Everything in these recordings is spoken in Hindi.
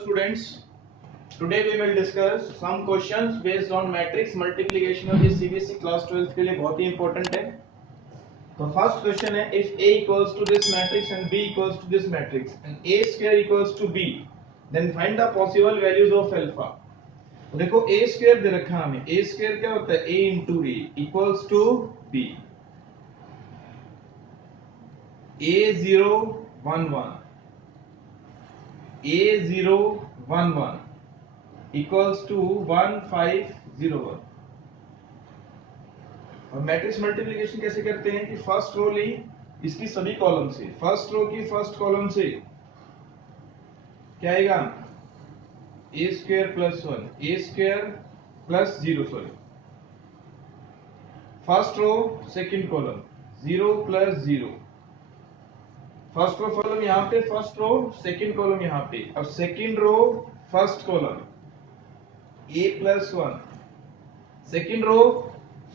Students, today we will discuss some questions based on matrix multiplication of ये CBSE class 12 के लिए बहुत ही important है। तो फर्स्ट क्वेश्चन है if A equals to this matrix and B equals to this matrix and A square equals to B, then find the possible values of alpha। तो देखो A square दे रखा है हमें, A square क्या होता है A into A equals to B, A011 A011 equals to 1501। और मैट्रिक्स मल्टीप्लिकेशन कैसे करते हैं कि फर्स्ट रो ली इसकी सभी कॉलम से, फर्स्ट रो की फर्स्ट कॉलम से क्या आएगा A square plus 1 A square plus 0 sorry first row second column 0 plus 0 first row column यहाँ पे, फर्स्ट रो सेकंड कॉलम यहाँ पे। अब second row first column a plus 1 second row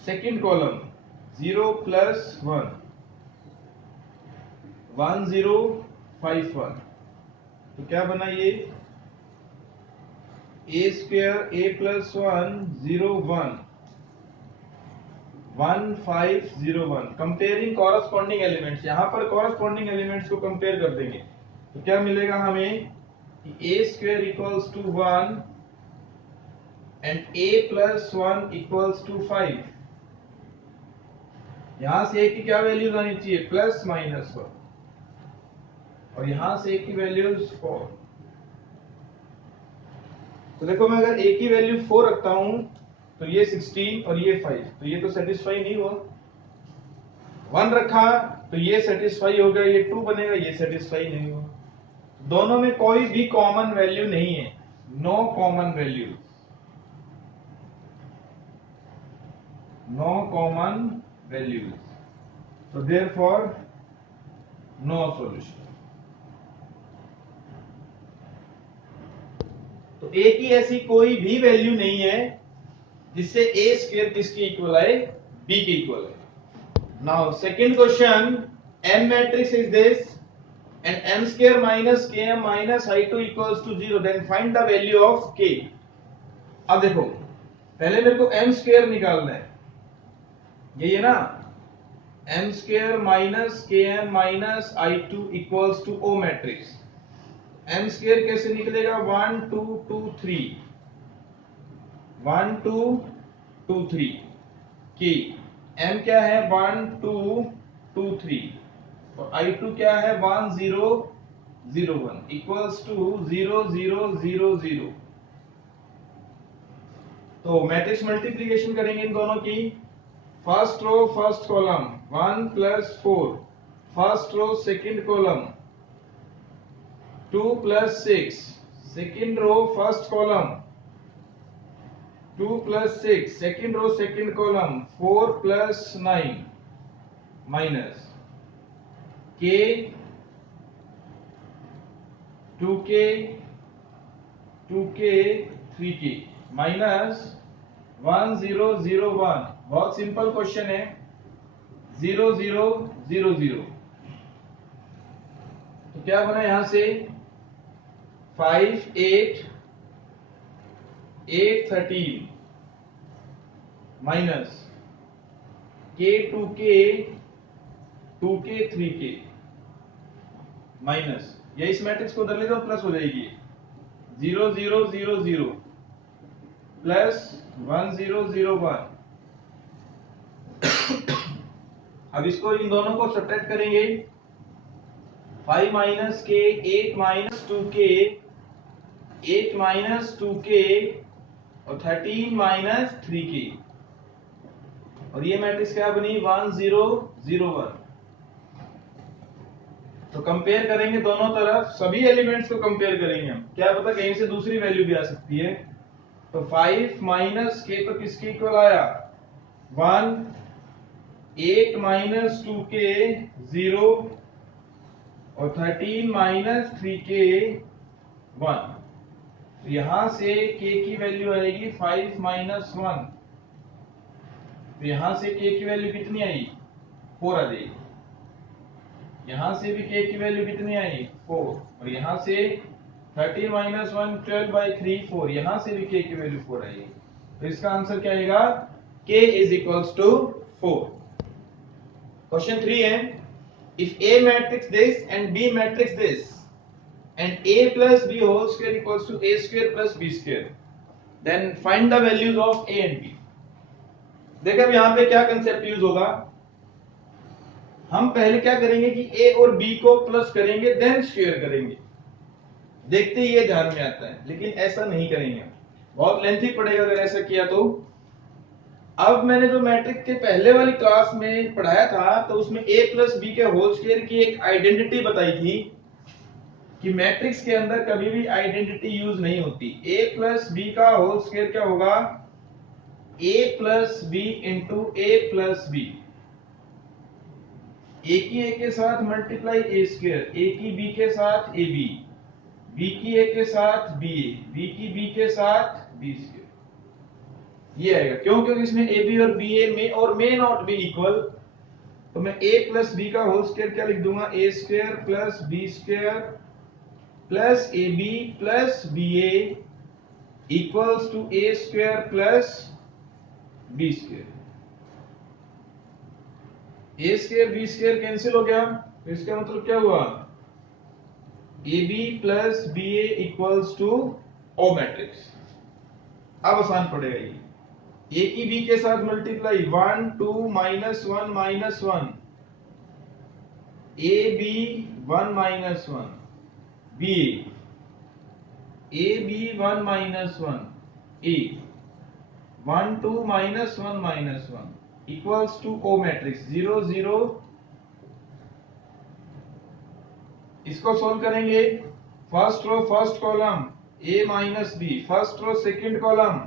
second column 0 plus 1 1051। तो क्या बना ये a square a plus 1 0 1 1501। Comparing corresponding elements, यहां पर कॉरस्पॉन्डिंग एलिमेंट्स को कंपेयर कर देंगे तो क्या मिलेगा हमें a square equals to 1 and a plus 1 equals to 5। यहां से a की क्या वैल्यूज आनी चाहिए प्लस माइनस 1 और यहां से a की वैल्यूज 4। तो देखो मैं अगर a की वैल्यू 4 रखता हूं तो ये 16 और ये 5, तो ये तो सेटिस्फाई नहीं हुआ। 1 रखा तो ये सेटिस्फाई हो गया, ये 2 बनेगा, ये सेटिस्फाई नहीं हुआ। दोनों में कोई भी कॉमन वैल्यू नहीं है, no common value, no common values, so therefore no solution। तो a की ऐसी कोई भी वैल्यू नहीं है जिससे a स्क्वायर किसके इक्वल आए b के इक्वल है। Now second question, m matrix is this and m square minus km minus i2 equals to 0, then find the value of k। अब देखो पहले मेरे को m स्क्वायर निकालना है, यही है ना, m square minus km minus i2 equals to o matrix. m square कैसे निकलेगा 1 2 2 3 1 2 2 3 की m क्या है 1 2 2 3 और i2 क्या है 1 0 0 1 इक्वल्स टू 0 0 0 0। तो मैट्रिक्स मल्टीप्लिकेशन करेंगे इन दोनों की, first row first column 1 plus 4, first row second column 2 plus 6, second row first column 2 plus 6, second row second column 4 plus 9 minus k 2k 2k 3k minus 1 0 0 1। बहुत सिंपल क्वेश्चन है 0 0 0 0। तो क्या बना यहां से 5 8 8 13 minus k 2k 2k 3k minus, ये इस मैट्रिक्स को उधर ले जाओ प्लस हो जाएगी 0 0 0 0 प्लस 1 0 0 1। अब इसको इन दोनों को सब्ट्रैक्ट करेंगे 5 minus k 8 minus 2k 8 minus 2k और 13 माइनस 3k और ये मैट्रिक्स क्या बनी 1 0 0 1। तो कंपेयर करेंगे दोनों तरफ, सभी एलिमेंट्स को कंपेयर करेंगे हम, क्या पता कहीं से दूसरी वैल्यू भी आ सकती है। तो 5 माइनस k तो किसके इक्वल आया 1, 8 माइनस 2k 0 और 13 माइनस 3k 1। तो यहां से k की वैल्यू आएगी 5 माइनस 1, तो यहां से k की वैल्यू कितनी आई 4 आ जाएगी। यहां से भी k की वैल्यू कितनी आई 4 और यहां से 13 माइनस 1 12/3 4, यहां से भी k की वैल्यू 4 आएगी, तो इसका आंसर क्या आएगा, k is equals to 4। Question 3 है, if a matrix this and b matrix this and a plus b whole square equals to a square plus b square, then find the values of a and b। देखिए अब यहां पे क्या कंसेप्ट यूज होगा, हम पहले क्या करेंगे कि a और b को प्लस करेंगे देन स्क्वायर करेंगे, देखते ही ये ध्यान में आता है, लेकिन ऐसा नहीं करेंगे, बहुत लेंथी पड़ेगा अगर ऐसा किया तो। अब मैंने जो मैट्रिक्स के पहले वाली क्लास में पढ़ाया था, तो उसमें a प्लस बी के होल स्क्वायर की एक आइडेंटिटी बताई थी कि मैट्रिक्स के अंदर कभी भी आइडेंटिटी यूज नहीं होती। a प्लस बी का होल स्क्वायर क्या होगा, a plus B into a plus B, a की a के साथ मल्टीप्लाई a स्क्वायर, a की b के साथ ab, b की a के साथ ba, b की b के साथ b स्क्वायर, ये आएगा। क्यों, क्योंकि इसमें ए बी और बी ए में और मे नॉट बी इक्वल, तो मैं a प्लस बी का होल स्क्वायर क्या लिख दूंगा, a square plus B square plus A B plus B A equals to a square plus B square. a square B square cancel हो गया, तो इसका मतलब क्या हुआ, A B plus B A equals to O matrix. अब आसान पड़ेगा ये, a की b के साथ multiply 1 2 minus 1 minus 1, a b 1 minus 1 b a b 1 minus 1 a 1 2 minus 1 minus 1 equals to O matrix 0 0। इसको सोल्व करेंगे, first row first column a minus b, first row second column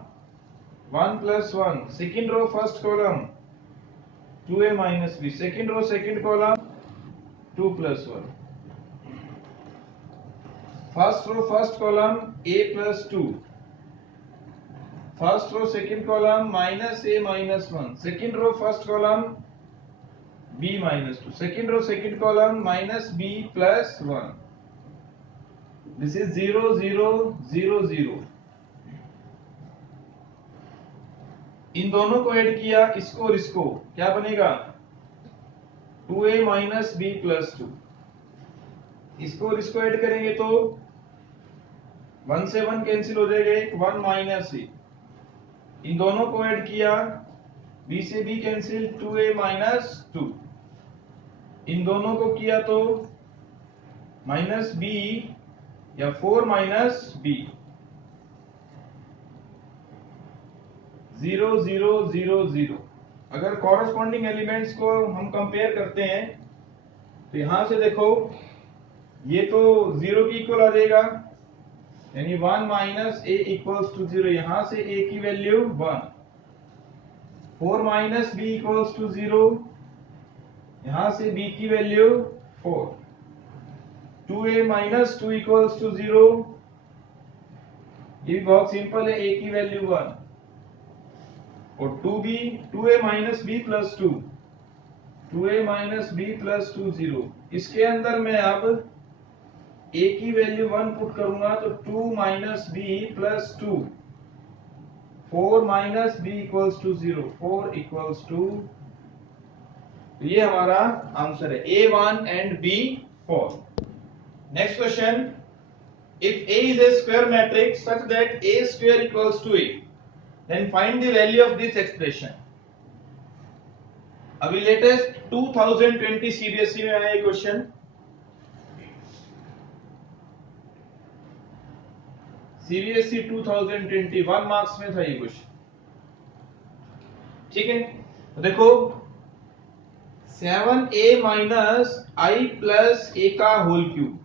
1 plus 1, second row first column 2a minus b, second row second column 2 plus 1, first row first column a plus 2, first row second column minus a minus 1, second row first column b minus 2, second row second column minus b plus 1, this is 0 0 0 0। इन दोनों को ऐड किया, इसको और इसको, क्या बनेगा 2a माइनस b प्लस 2, इसको और इसको ऐड करेंगे तो 1 से 1 कैंसिल हो जाएगा, 1 माइनस a, इन दोनों को ऐड किया, b से b कैंसिल 2a माइनस 2, इन दोनों को किया तो माइनस b या 4 माइनस b, 0 0 0 0। अगर कॉरस्पॉन्डिंग एलिमेंट्स को हम कंपेयर करते हैं तो यहां से देखो, ये तो 0 की इक्वल आ जाएगा, यानी 1 माइनस a इक्वल्स टू 0, यहां से a की value 1, 4 minus b equals to 0, यहां से b की value 4, 2a minus 2 equals to 0, ये भी बहुत सिंपल है, a की वैल्यू 1, और 2a minus b plus 2, 2a minus b plus 2 0। इसके अंदर मैं अब a की वैल्यू 1 पुट करूंगा तो 2 minus b plus 2, 4 minus b equals to 0, 4 equals to, ये हमारा आंसर है A1 and B4। Next question, if A is a square matrix such that A square equals to A, then find the value of this expression। अभी लेटेस्ट 2020 सीबीएसई में आया ये क्वेश्चन, सीबीएसई 2020 1 मार्क्स में था ये क्वेश्चन, ठीक है। तो देखो 7a माइनस आई प्लस ए का होल क्यूब,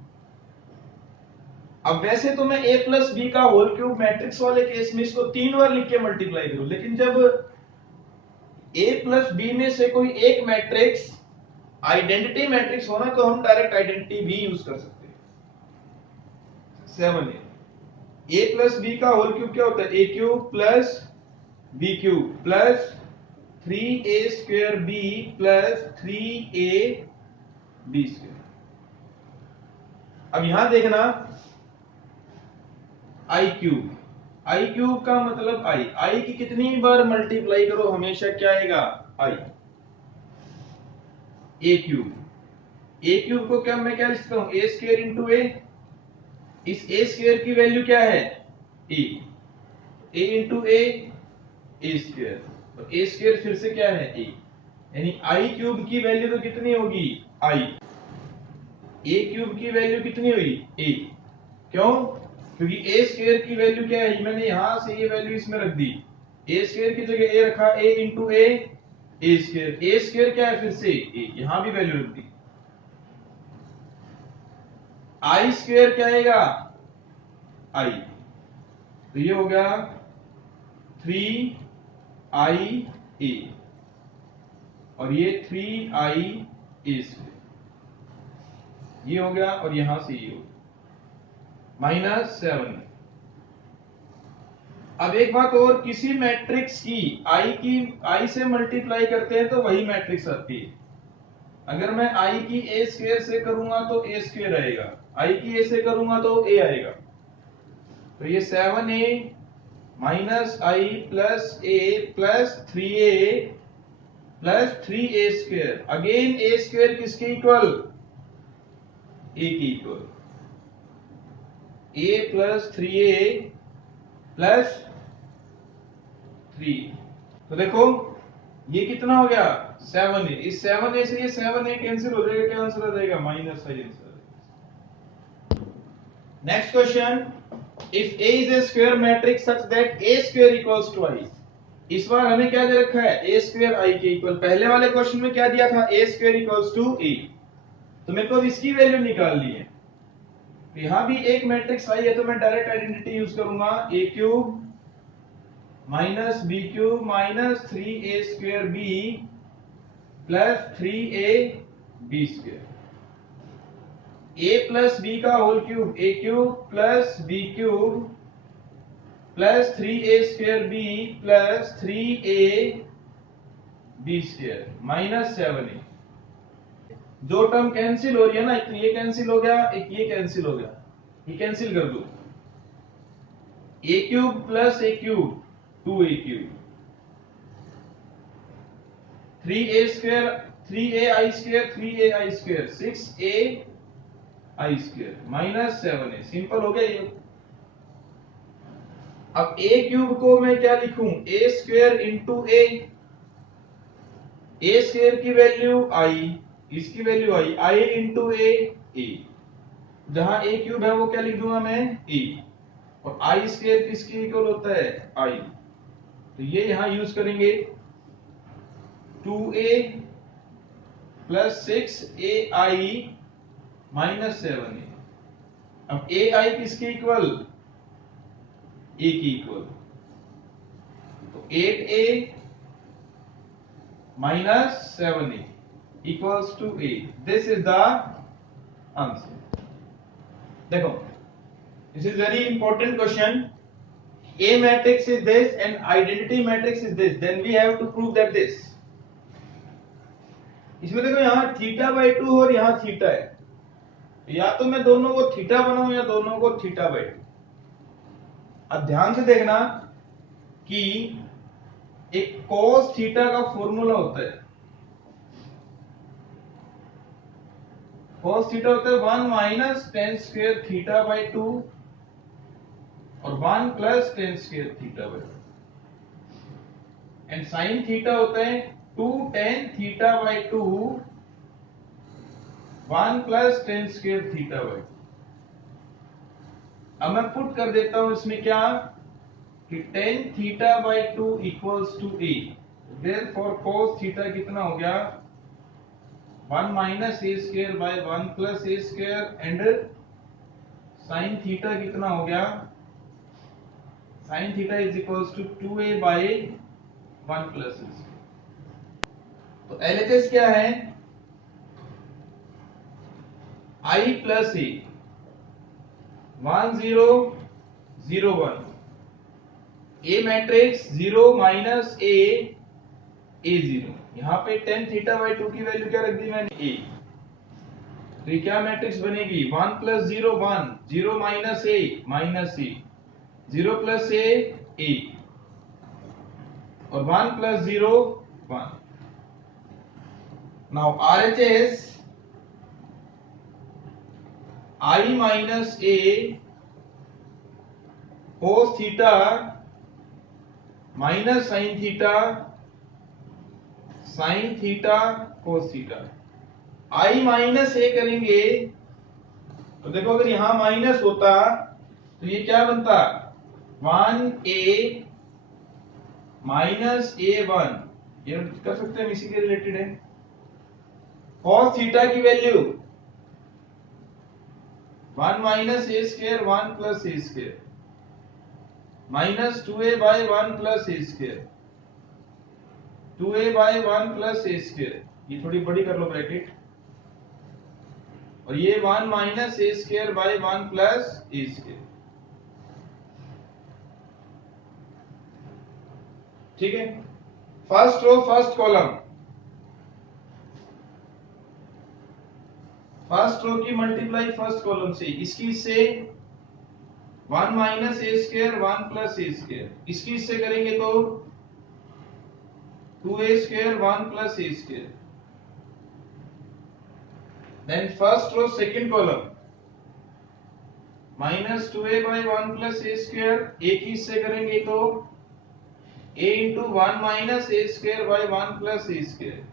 अब वैसे तो मैं a प्लस बी का होल क्यूब मैट्रिक्स वाले केस में इसको 3 बार लिख के मल्टीप्लाई करूं, लेकिन जब a प्लस बी में से कोई एक मैट्रिक्स आइडेंटिटी मैट्रिक्स होना तो हम डायरेक्ट आइडेंटिटी भी यूज कर सकते हैं। 7a, a प्लस बी का होल क्यूब क्या होता है, a क्यूब plus B cube plus 3a square b plus 3a b square. अब यहां देखना आई क्यूब, आई क्यूब का मतलब आई की कितनी बार मल्टीप्लाई करो हमेशा क्या आएगा, आई। ए क्यूब को क्या मैं क्या लिखता हूं, ए स्क्वायर इंटू ए। इस ए स्क्वायर की वैल्यू क्या है, ए इंटू ए स्क्वायर, और ए स्क्वायर फिर से क्या है, ए। यानी आई क्यूब की वैल्यू तो कितनी होगी, आई। ए क्यूब की वैल्यू कितनी हुई, ए। क्यों, क्योंकि ए स्क्वायर की वैल्यू क्या है, मैंने यहां से ये वैल्यू इसमें रख दी, ए स्क्वायर की जगह ए रखा, ए इंटू ए स्क्वायर। ए स्क्वायर क्या है, फिर से ए, यहां भी वैल्यू रख दी। आई स्क्वायर क्या आएगा, आई, तो ये हो गया 3i a, और ये 3i a स्क्वायर, ये हो गया, और यहां से ये हो गया -7। अब एक बात और, किसी मैट्रिक्स की आई से मल्टीप्लाई करते हैं तो वही मैट्रिक्स आती है। अगर मैं आई की ए स्क्वायर से करूंगा तो ए स्क्वायर आएगा, आई की ए से करूंगा तो ए आएगा। तो ये 7a minus I plus A plus 3a plus 3a square. Again A square किसके इक्वल, ए की equal, a plus 3a plus 3। तो देखो ये कितना हो गया, 7a। इस 7a से ये 7a कैंसिल हो जाएगा, क्या आंसर आ जाएगा, minus I answer. Next question, if A is a square matrix such that A square equals to I। इस बार हमें क्या दे रखा है, A square I के इक्वल। पहले वाले क्वेश्चन में क्या दिया था, A square equals to A। तो मेरे को इसकी वैल्यू निकालनी है। तो यहां भी एक मैट्रिक्स आई है, तो मैं डायरेक्ट आइडेंटिटी यूज करूंगा, A cube minus B cube minus 3A square B plus 3A B square. a plus B का whole cube, A cube plus B cube plus 3a square B plus 3a बी स्क्वायर माइनस 7a। जो टर्म कैंसिल हो रही है ना, एक ये कैंसिल हो गया, एक ये कैंसिल हो गया, ये कैंसिल कर दो। A cube plus A cube 2a cube, 3a square 3a I square 3a I square 6a I square minus 7a। Simple हो गया ये। अब a क्यूब को मैं क्या लिखूं, a square into a square की वैल्यू i, इसकी वैल्यू i इंटू a। जहां a क्यूब है वो क्या लिख दूंगा मैं, a, और i स्क्वायर किसके इक्वल होता है, i। तो ये यहां यूज करेंगे, 2a plus 6ai minus 7a। अब ai किसके इक्वल, a की इक्वल, तो 8a minus 7a equals to a। This is the answer. देखो, this is very important question. A matrix is this and identity matrix is this, then we have to prove that this। इसमें देखो यहाँ थीटा बाई 2 और यहाँ थीटा है, या तो मैं दोनों को थीटा बनाऊं या दोनों को थीटा बाई 2। अब ध्यान से देखना कि एक cos थीटा का फॉर्मूला होता है, cos थीटा होता है 1 minus ten square theta by 2 और 1 plus ten square theta by 2। And sine theta होता है 2 ten theta by 2 1 plus ten square theta by 2। अब मैं पुट कर देता हूं इसमें क्या, कि tan theta by 2 equals to a। Therefore cos theta कितना हो गया, 1 minus a square by 1 plus a square, and sine theta कितना हो गया, sine theta is equals to 2a by 1 plus a square. तो LHS क्या है, i plus a 1 0 0 1, A matrix 0 minus a 0। यहां पे टेन थीटा बाई 2 की वैल्यू क्या रख दी मैंने, a। तो ये क्या मैट्रिक्स बनेगी, 1 plus 0 1, 0 minus a minus a, 0 plus A और 1 plus 0 1. Now RHS I minus a cos theta minus sin theta cos theta. I minus A करेंगे तो देखो अगर यहां माइनस होता तो ये क्या बनता 1a माइनस a1. ये कर सकते हैं, इसी के रिलेटेड है. cos थीटा की value 1 minus A square 1 plus A square minus 2a by 1 plus A square 2a by 1 plus A square. ये थोड़ी बड़ी कर लो ब्रैकेट. और ये 1 minus A square by 1 plus A square. ठीक है. First row first column, first row की मल्टीप्लाई फर्स्ट कॉलम से, इसकी से 1 minus A square 1 plus A square, इसकी से करेंगे तो 2a square 1 plus A square. Then first row second column minus 2a by 1 plus A square, एक ही से करेंगे तो a into 1 minus A square by 1 plus A square.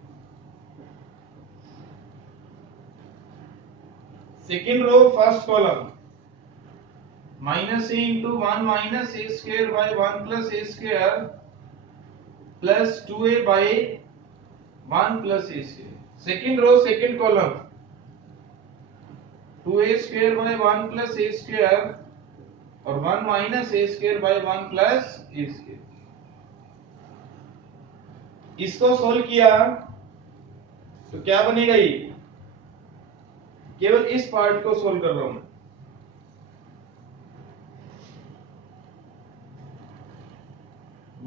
Second row first column minus A into 1 minus A square by 1 plus A square plus 2a by 1 plus A square. Second row second column 2a square by 1 plus A square और 1 minus A square by 1 plus A square. इसको सोल्व किया तो क्या बनेगा? ये केवल इस पार्ट को सोल्व कर रहा हूं.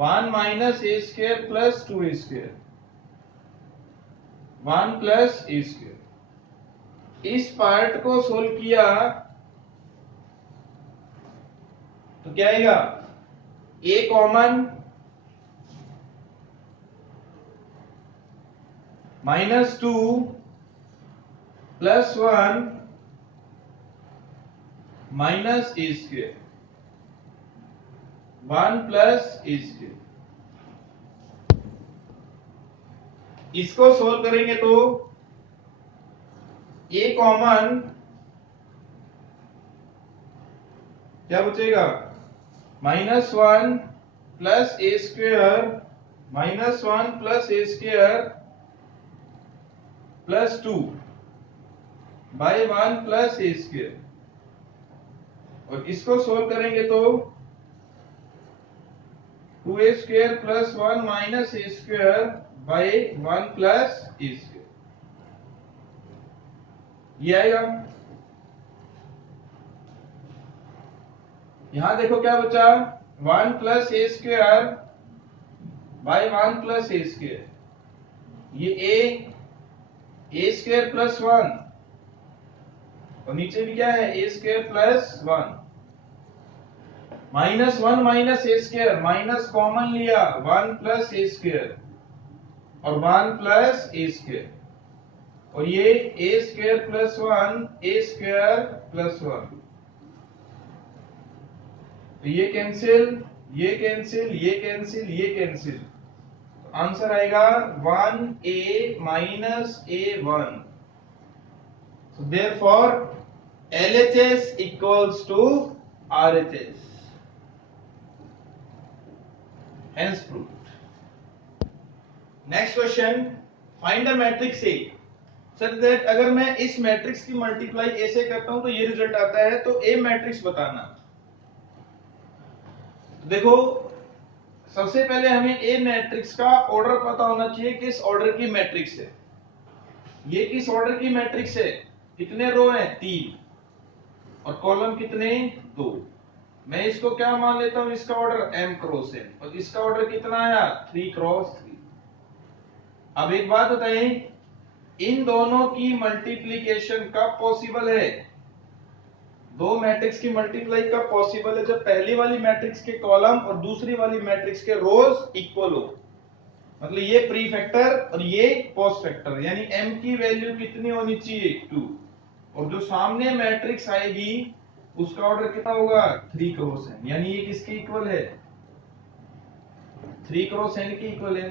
1 minus A square plus 2a square 1 plus A square. इस पार्ट को सोल्व किया तो क्या आएगा? a common minus 2 plus 1 minus A square 1 plus A square. इसको सोल्व करेंगे तो a कॉमन क्या बचेगा? Minus 1 plus A square minus 1 plus A square plus 2 by 1 plus A square. और इसको सोल्व करेंगे तो 2a square plus 1 minus A square by 1 plus A square. ये आएगा. यहां देखो क्या बचा? 1 plus A square by 1 plus A square. ये ए स्क्वायर प्लस 1 और नीचे भी क्या है? ए square plus 1 minus 1 minus A square minus common लिया 1 प्लस ए स्क्वायर और 1 प्लस ए स्क्वायर. और ये ए square plus 1 A square plus 1. तो ये कैंसिल ये कैंसिल ये कैंसिल ये कैंसिल. आंसर आएगा 1a minus a1. So therefore LHS equals to RHS. Hence proved. Next question. Find the matrix A such that अगर मैं इस मैट्रिक्स की मल्टीप्लाई A से करता हूं तो ये रिजल्ट आता है, तो A मैट्रिक्स बताना. देखो सबसे पहले हमें ए मैट्रिक्स का ऑर्डर पता होना चाहिए, किस ऑर्डर की मैट्रिक्स है. ये किस ऑर्डर की मैट्रिक्स है? कितने रो हैं? 3 और कॉलम कितने? 2. मैं इसको क्या मान लेता हूं? इसका ऑर्डर m क्रॉस n और इसका ऑर्डर कितना आया? 3 क्रॉस 3. अब एक बात बताएं, इन दोनों की मल्टीप्लीकेशन कब पॉसिबल है? दो मैट्रिक्स की मल्टीप्लाई कब पॉसिबल है? जब पहली वाली मैट्रिक्स के कॉलम और दूसरी वाली मैट्रिक्स के रोज इक्वल हो, मतलब ये प्री फैक्टर और ये पोस्ट फैक्टर, यानी m की वैल्यू कितनी होनी चाहिए? 2, और जो सामने मैट्रिक्स आएगी उसका ऑर्डर कितना होगा? 3 क्रॉस n, यानी ये किसके इक्वल है? 3 क्रॉस n के इक्वल है।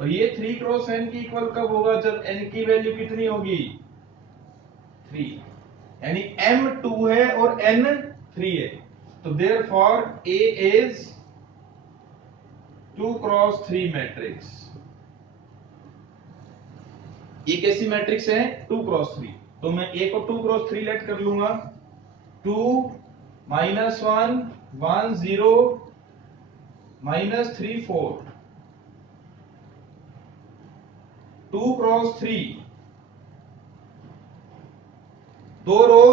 और ये 3 क्रॉस n की इक्वल कब होगा? जब n की वैल्यू कितनी होगी? 3, यानी m 2 है और n 3 है, तो therefore A is 2 cross 3 matrix. ये कैसी मैट्रिक्स है? 2 क्रॉस 3। तो मैं A को 2 क्रॉस 3 लेट कर लूंगा। 2 -1 1 0 -3 4, 2 क्रॉस 3, 2 रो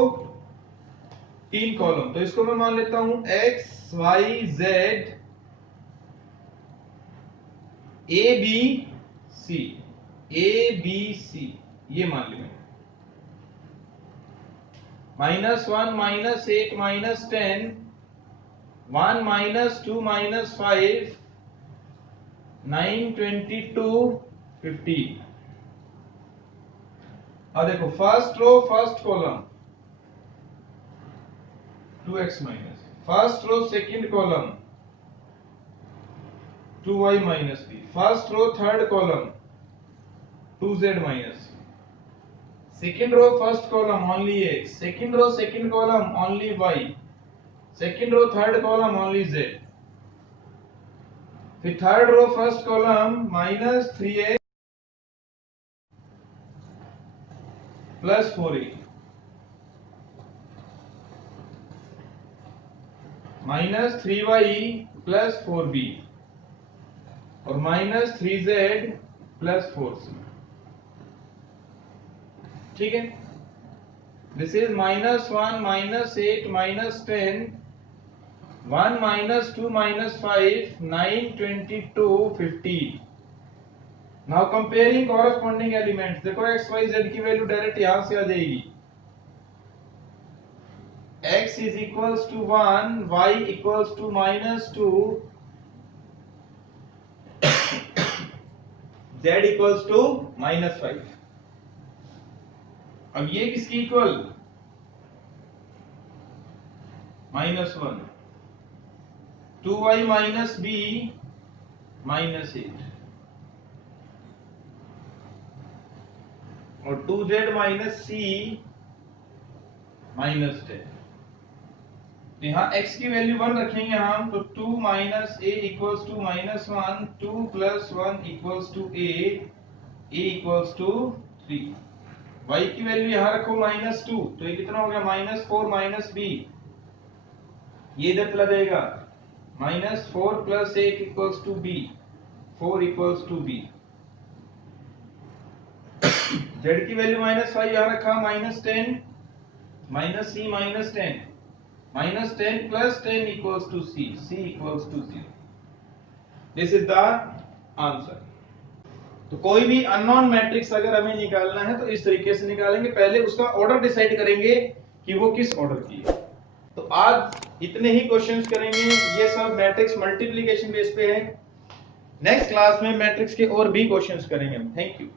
3 कॉलम। तो इसको मैं मान लेता हूं x y z a b c, a b c, ये मान लिया। -1 -8 -10 1 -2 -5 9 22 15। अब देखो first row first column 2x minus, first row second column 2y minus b, first row third column 2z minus, second row first column only x, second row second column only y, second row third column only z, फिर third row first column -3x plus 4a, -3y plus 4b और -3z प्लस 4c। ठीक है, this is -1 -8 -10 1 -2 -5 9 22 15। Now comparing corresponding elements, देखो x y z की वैल्यू डायरेक्ट यहां से आ जाएगी। x is equals to 1, y equals to -2, z equals to -5। अब ये किसकी इक्वल? -1, 2y माइनस b -8 और 2z माइनस c -10। तो यहाँ x की वैल्यू 1 रखेंगे हम, तो 2 minus a equals to -1, 2 plus 1 equals to a equals to 3। y की वैल्यू यहाँ रखो -2, तो ये कितना हो गया? -4 b, ये इधर चला जाएगा, -4 plus 8 equals to b, 4 equals to b। z की वैल्यू -5 यहाँ रखा, -10 -c -10, -10 plus 10 equals to c, c equals to 0। This is the answer। तो कोई भी अननोन मैट्रिक्स अगर हमें निकालना है तो इस तरीके से निकालेंगे, पहले उसका ऑर्डर डिसाइड करेंगे कि वो किस ऑर्डर की है। तो आज इतने ही क्वेश्चंस करेंगे, ये सब मैट्रिक्स मल्टीप्लिकेशन बेस पे है। नेक्स्ट क्लास में मैट्रिक्स के और भी क्वेश्चंस करेंगे हम। Thank you.